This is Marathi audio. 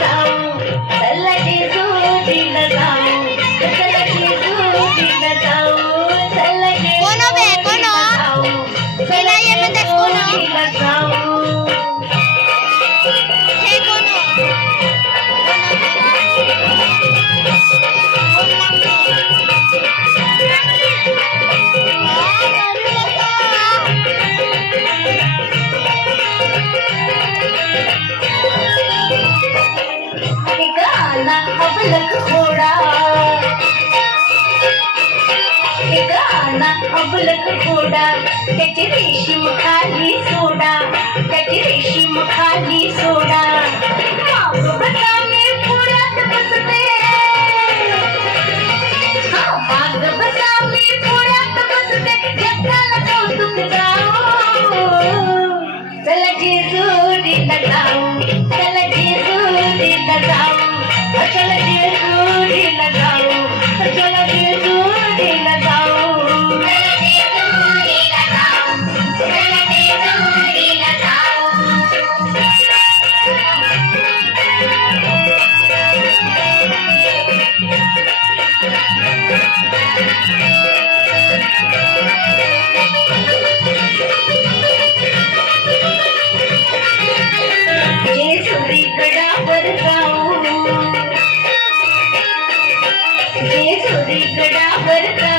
जाऊ, चला जेजुरीला जाऊ, चला जेजुरीला जाऊ, चला जेजुरीला जाऊ, चला जेजुरीला जाऊ. गाना अबलख घोडा, गाना अबलख घोडा, त्याची रेशीम खाली सोडा, त्याची रेशीम खाली सोडा. माग बसावे पुढ्यात बसते, माग बसावे पुढ्यात बसते, जगाला कौतुक जाऊ, चला जेजुरीला जाऊ, चला जेजुरीला जाऊ, चला जेजुरीला जाऊ, चला जेजुरीला जाऊ, चला जेजुरीला जाऊ, चला जेजुरीला जाऊ. जेजुरी गडावर जाऊ, जेजुरी गडावर जाऊ.